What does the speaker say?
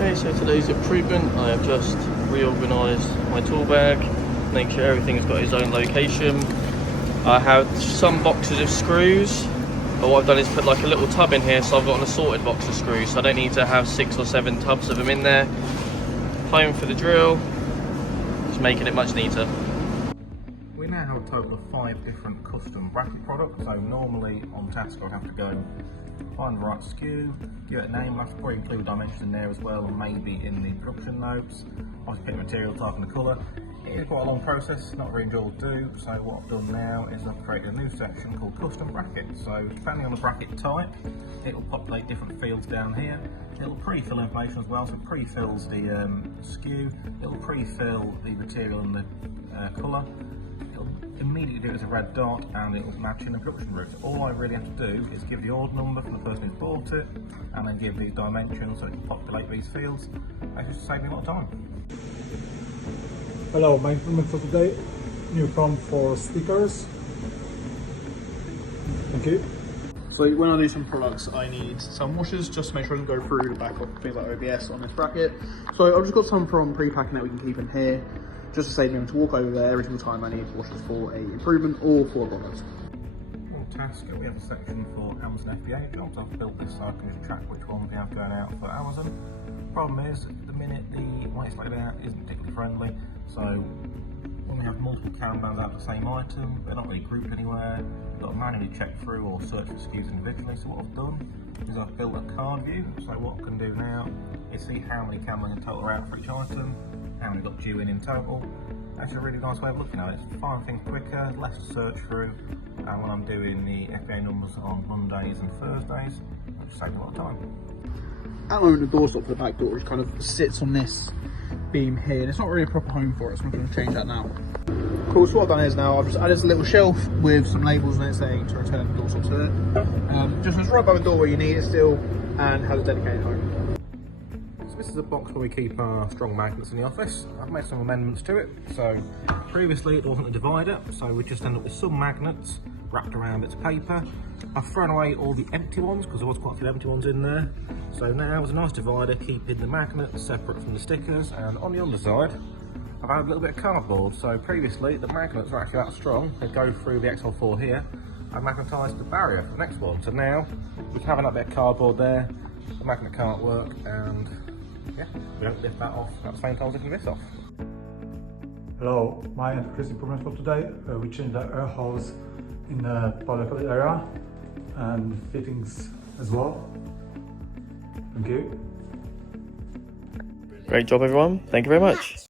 Okay, so today's improvement, I have just reorganised my tool bag, make sure everything's got its own location. I have some boxes of screws, but what I've done is put like a little tub in here, so I've got an assorted box of screws, so I don't need to have 6 or 7 tubs of them in there. Home for the drill, just making it much neater. We now have a total of 5 different custom bracket products, so normally on task I'd have to go find the right SKU, give it a name, I have to probably include dimensions in there as well, and maybe in the production notes. Obviously pick the material type and the colour. It is quite a long process, not very enjoyable to do, so what I've done now is I've created a new section called custom brackets. So depending on the bracket type, it will populate different fields down here. It'll pre-fill information as well, so it pre-fills the SKU, it'll pre-fill the material and the colour. Immediately do it as a red dot and it will match in the production route. All I really have to do is give the order number from the person who's bought it and then give these dimensions so it can populate these fields. That just saves me a lot of time. Hello, my improvement for today, new prompt for stickers. Thank you. So when I do some products, I need some washers just to make sure I can go through the back of things like OBS on this bracket. So I've just got some from pre-packing that we can keep in here, just to save me having to walk over there every single time I need washers for a improvement or for a product. On task, we have a section for Amazon FBA jobs. I've built this so I can just track which ones we have going out for Amazon. Problem is, at the minute the way it's laid out isn't particularly friendly, so when we have multiple Kanbans out the same item, they're not really grouped anywhere. You've got to manually check through or search for SKUs individually. So what I've done is I've built a card view. So what I can do now is see how many Kanbans in total are out for each item, how many got due in total. That's a really nice way of looking at it. It's find things quicker, less to search through, and when I'm doing the FBA numbers on Mondays and Thursdays, it just saves a lot of time. At the moment, the door stop for the back door which kind of sits on this beam here, and it's not really a proper home for it, so I'm going to change that now. Cool, so what I've done is now I've just added a little shelf with some labels on it saying to return the door stop to it. Just right by the door where you need it still, and has a dedicated home. So this is a box where we keep our strong magnets in the office. I've made some amendments to it. So previously it wasn't a divider, so we just end up with some magnets wrapped around bits of paper. I've thrown away all the empty ones because there was quite a few empty ones in there. So now it's a nice divider, keeping the magnets separate from the stickers, and on the underside I've added a little bit of cardboard. So previously the magnets were actually that strong, they'd go through the XL4 here. I've magnetised the barrier for the next one. So now we have that bit of cardboard there, the magnet can't work, and yeah, we don't lift that off at the same time as lifting this off. Hello, my and Chris improvement for today. We changed the air hose in the powder coated area and fittings as well. Thank you. Great job everyone, thank you very much.